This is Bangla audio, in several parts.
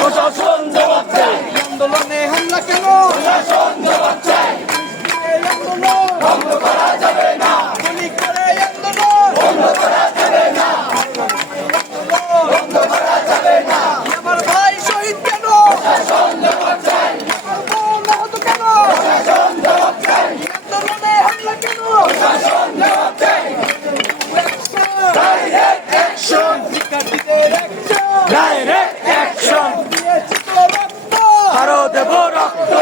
প্রশাসন জবাব চাই, আন্দোলনে হামলা কেন? প্রশাসন জবাব চাই, আন্দোলন বন্ধ করা যাবে না, গুলি করে আন্দোলন বন্ধ করা যাবে না, বন্ধ করা যাবে না। আমার ভাই শহীদ কেন? প্রশাসন জবাব চাই, আমার বোন আহত কেন? প্রশাসন জবাব চাই, আন্দোলনে হামলা কেন? প্রশাসন জবাব চাই। ডাইরেক্ট অ্যাকশন, শিক্ষার্থীদের অ্যাকশন, ডাইরেক্ট অ্যাকশন। আরো দেব রক্ত,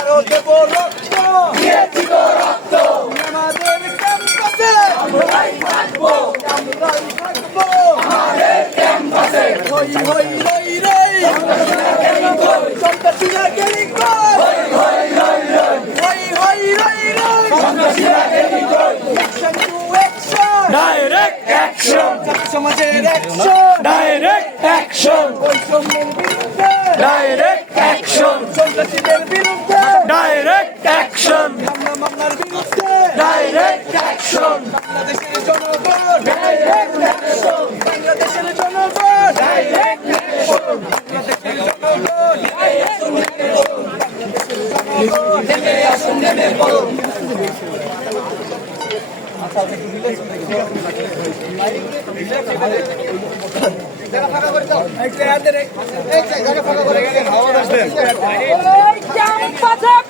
আরো দেব রক্ত, দিয়েছি তো রক্ত। আমাদের ক্যাম্পাসে আমরাই থাকবো, আমরাই থাকবো আমাদের ক্যাম্পাসে। হই হই রই রই, সন্ত্রাসীরা গেলি কই, হই হই রই রই, হই হই রই রই, সন্ত্রাসীরা গেলি কই। Action to action, direct action, সমাজের অ্যাকশন, ডাইরেক্ট অ্যাকশন। বৈষম্যের বিরুদ্ধে ডাইরেক্ট অ্যাকশন, সন্ত্রাসীদের বিরুদ্ধে ডাইরেক্ট অ্যাকশন, হামলা মামলার বিরুদ্ধে ডাইরেক্ট অ্যাকশন। বাংলাদেশের জনগণ ডাইরেক্ট অ্যাকশন, বাংলাদেশের জনগণ ডাইরেক্ট অ্যাকশন, বাংলাদেশের জনগণ ডাইরেক্ট অ্যাকশন। নেমে আসুন, নেমে পড়ুন।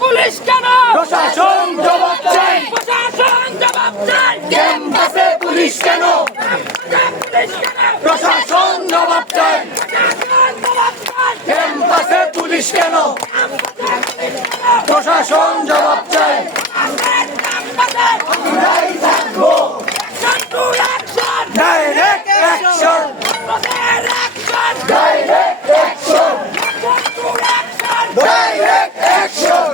পুলিশ কেন? প্রশাসন জবাব চাই, প্রশাসন জবাব চাই। ক্যাম্পাসে পুলিশ কেন? প্রশাসন জবাব চাই, ক্যাম্পাসে পুলিশ কেন? প্রশাসন জবাব চাই, আমরাই থাকবো। Direct action, direct action, direct action,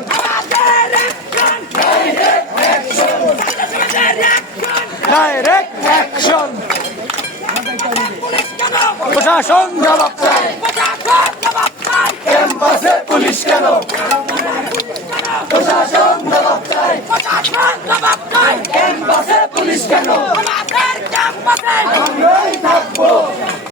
direct action. প্রশাসন জবাব চাই, ক্যাম্পাসে পুলিশ কেন? প্রশাসন জবাব চাই, ক্যাম্পাসে পুলিশ কেন? আমরাই থাকবো।